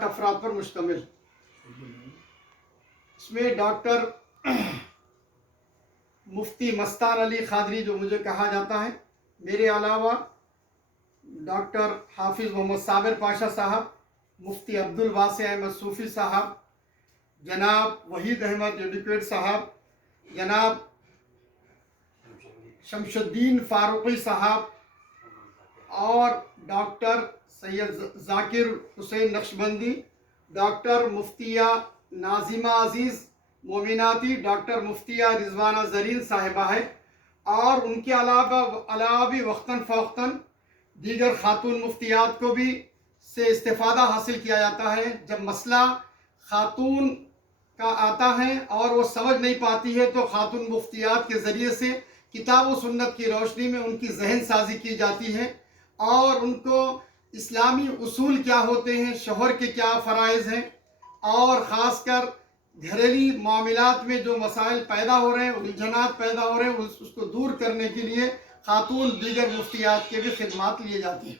60 افراد پر مشتمل. اس میں ڈاکٹر مفتی مستان علی قادری جو مجھے کہا جاتا ہے، میرے علاوہ ڈاکٹر حافظ محمد صابر پاشا صاحب، مفتی عبدالواسع احمد صوفی صاحب، جناب وحید احمد ایڈوکیٹ صاحب، جناب شمش الدین فاروقی صاحب، اور ڈاکٹر سید ذاکر حسین نقشبندی، ڈاکٹر مفتیہ ناظمہ عزیز مومناتی، ڈاکٹر مفتیہ رضوانہ زرین صاحبہ ہے، اور ان کے علاوہ بھی وقتاً فوقتاً دیگر خاتون مفتیات کو بھی سے استفادہ حاصل کیا جاتا ہے. جب مسئلہ خاتون کا آتا ہے اور وہ سمجھ نہیں پاتی ہے تو خاتون مفتیات کے ذریعے سے کتاب و سنت کی روشنی میں ان کی ذہن سازی کی جاتی ہے، اور ان کو اسلامی اصول کیا ہوتے ہیں، شوہر کے کیا فرائض ہیں، اور خاص کر گھریلو معاملات میں جو مسائل پیدا ہو رہے ہیں، الجھنات پیدا ہو رہے ہیں، اس کو دور کرنے کے لیے خاتون دیگر مفتیات کے بھی خدمات لیے جاتی ہیں.